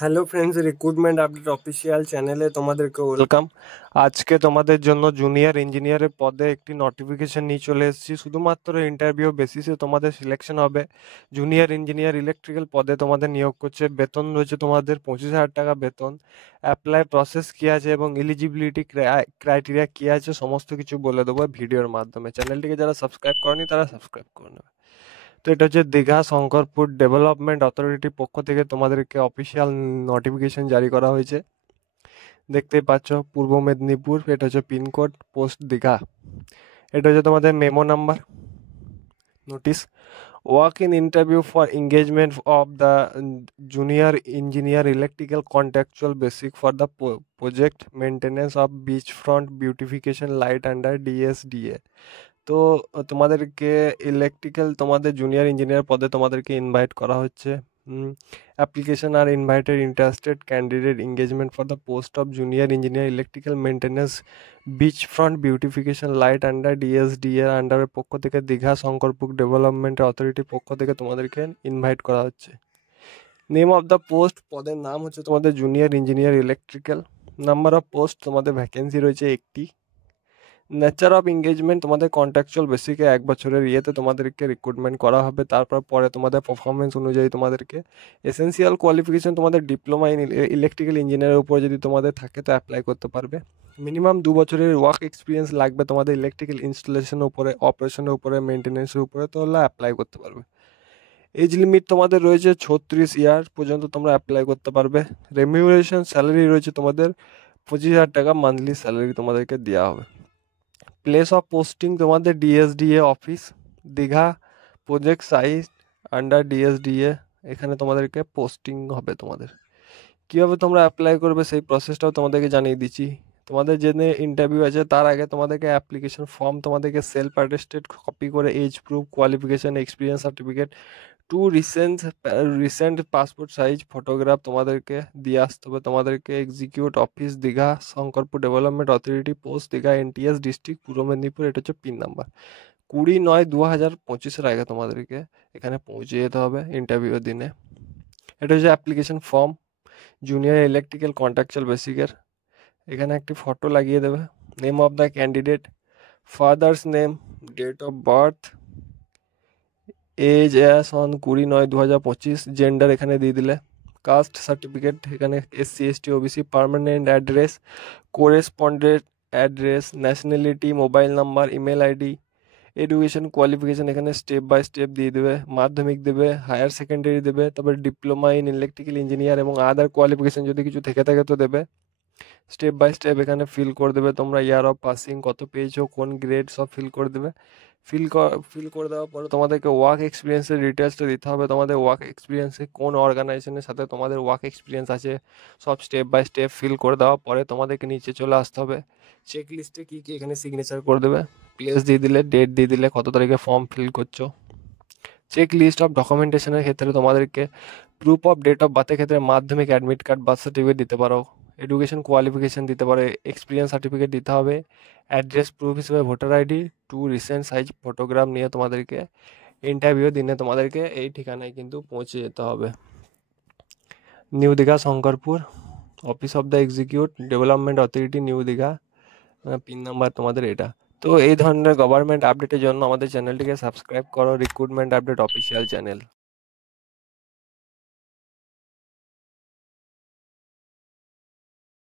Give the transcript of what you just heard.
Hello friends, recruitment update official চ্যানেলে তোমাদেরকে welcome. আজকে তোমাদের জন্য জুনিয়র ইঞ্জিনিয়ারের পদে একটি নোটিফিকেশন নিয়ে চলে এসেছি। শুধুমাত্র ইন্টারভিউ বেসিসে তোমাদের সিলেকশন হবে। জুনিয়র ইঞ্জিনিয়ার ইলেকট্রিক্যাল পদে তোমাদের নিয়োগ করছে। বেতন রয়েছে তোমাদের 25,000 টাকা বেতন। অ্যাপ্লাই প্রসেস কী আছে এবং এলিজিবিলিটি ক্রাইটেরিয়া কী আছে সমস্ত কিছু বলে দেবো ভিডিওর মাধ্যমে। চ্যানেলটিকে যারা সাবস্ক্রাইব করেনি তারা সাবস্ক্রাইব করে নেবে। তো এটা হচ্ছে দীঘা শঙ্করপুর ডেভেলপমেন্ট অথরিটির পক্ষ থেকে তোমাদেরকে অফিসিয়াল নোটিফিকেশন জারি করা হয়েছে। দেখতেই পাচ্ছ পূর্ব মেদিনীপুর, এটা হচ্ছে পিনকোড, পোস্ট দীঘা। এটা হচ্ছে তোমাদের memo number notice. Walk in interview for engagement of the junior engineer electrical contractual basic for the project maintenance of bitch front beautification light under DSDA. তো তোমাদেরকে ইলেকট্রিক্যাল তোমাদের জুনিয়র ইঞ্জিনিয়ার পদে তোমাদেরকে invite করা হচ্ছে। অ্যাপ্লিকেশন আর invited interested candidate engagement for the post of junior engineer electrical maintenance beach front beautification light under ডিএসডিএর আন্ডারের পক্ষ থেকে দীঘা শঙ্করপুর ডেভেলপমেন্ট অথরিটির পক্ষ থেকে তোমাদেরকে ইনভাইট করা হচ্ছে। নেম অফ দ্য পোস্ট, পদের নাম হচ্ছে তোমাদের junior engineer electrical. Number of post, তোমাদের ভ্যাকেন্সি রয়েছে একটি। নেচার অফ এঙ্গেজমেন্ট, তোমাদের কন্ট্রাকচুয়াল বেসিকে 1 বছরের ইয়েতে তোমাদেরকে রিক্রুটমেন্ট করা হবে। তারপর পরে তোমাদের পারফরমেন্স অনুযায়ী তোমাদেরকে এসেন্সিয়াল কোয়ালিফিকেশন তোমাদের ডিপ্লোমা ইন ইলেকট্রিক্যাল ইঞ্জিনিয়ারের উপর যদি তোমাদের থাকে তো অ্যাপ্লাই করতে পারবে। মিনিমাম 2 বছরের ওয়ার্ক এক্সপিরিয়েন্স লাগবে তোমাদের ইলেকট্রিক্যাল ইনস্টলেশনের উপরে, অপারেশনের উপরে, মেনটেন্যান্সের উপরে, তো হলে অ্যাপ্লাই করতে পারবে। এজ লিমিট তোমাদের রয়েছে 36 ইয়ার পর্যন্ত তোমরা অ্যাপ্লাই করতে পারবে। রেমিউরেশন স্যালারি রয়েছে তোমাদের 25,000 টাকা মান্থলি স্যালারি তোমাদেরকে দেওয়া হবে। প্লেস অফ পোস্টিং তোমাদের DSDA office Digha, project site under DSDA, এখানে তোমাদেরকে পোস্টিং হবে। তোমাদের কীভাবে তোমরা অ্যাপ্লাই করবে সেই প্রসেসটাও তোমাদেরকে জানিয়ে দিচ্ছি। তোমাদের যেদিনে ইন্টারভিউ আছে তার আগে তোমাদেরকে অ্যাপ্লিকেশন ফর্ম তোমাদেরকে সেলফ অ্যাটেস্টেড কপি করে age proof, qualification, experience certificate, 2 recent passport size photograph তোমাদেরকে দিয়ে আসতে হবে। তোমাদেরকে execute office Digha Shankarpur development authority, post Digha, NTS district Purba Medinipur. এটা হচ্ছে পিন নাম্বার 20/9/2025 আগে তোমাদেরকে এখানে পৌঁছে যেতে হবে ইন্টারভিউর দিনে। এটা হচ্ছে application form junior electrical contractual বেসিকের। এখানে একটি ফটো লাগিয়ে দেবে। Name of the candidate, father's name, date of birth, age as on 20/9/2025, gender এখানে দিয়ে দিলে। কাস্ট সার্টিফিকেট এখানে SC ST OBC, permanent address, correspondent address, nationality, mobile number, email ID, education qualification এখানে স্টেপ বাই স্টেপ দিয়ে দেবে। মাধ্যমিক দেবে, higher secondary দেবে, তারপরে ডিপ্লোমা ইন ইলেকট্রিক্যাল ইঞ্জিনিয়ার এবং আদার কোয়ালিফিকেশান যদি কিছু থেকে থাকে তো দেবে। স্টেপ বাই স্টেপ এখানে ফিল করে দেবে তোমরা। ইয়ার অফ পাসিং, কত পেয়েছো, কোন গ্রেড, সব ফিল করে দেবে। ফিল করে দেওয়ার পরে তোমাদেরকে ওয়ার্ক এক্সপিরিয়েন্সের ডিটেলসটা দিতে হবে। তোমাদের ওয়ার্ক এক্সপিরিয়েন্সে কোন অর্গানাইজেশনের সাথে তোমাদের ওয়ার্ক এক্সপিরিয়েন্স আছে সব স্টেপ বাই স্টেপ ফিল করে দেওয়ার পরে তোমাদেরকে নিচে চলে আসতে হবে। চেক লিস্টে কী কী এখানে সিগনেচার করে দেবে, প্লেস দিয়ে দিলে, ডেট দিয়ে দিলে, কত তারিখে ফর্ম ফিল করছো। চেক লিস্ট অফ ডকুমেন্টেশনের ক্ষেত্রে তোমাদেরকে প্রুফ অফ ডেট অফ বার্থের ক্ষেত্রে মাধ্যমিক, অ্যাডমিট কার্ড, বার্থ সার্টিফিকেট দিতে পারো। এডুকেশন কোয়ালিফিকেশান দিতে পারে, এক্সপিরিয়েন্স সার্টিফিকেট দিতে হবে। অ্যাড্রেস প্রুফ হিসেবে voter ID, 2 recent size photograph নিয়ে তোমাদেরকে ইন্টারভিউ দিনে তোমাদেরকে এই ঠিকানায় কিন্তু পৌঁছে যেতে হবে। New Digha Shankarpur, office of the execute development authority, new Digha. Pin number তোমাদের এটা। তো এই ধরনের গভর্নমেন্ট আপডেটের জন্য আমাদের চ্যানেলটিকে সাবস্ক্রাইব করো, রিক্রুটমেন্ট আপডেট অফিসিয়াল চ্যানেল।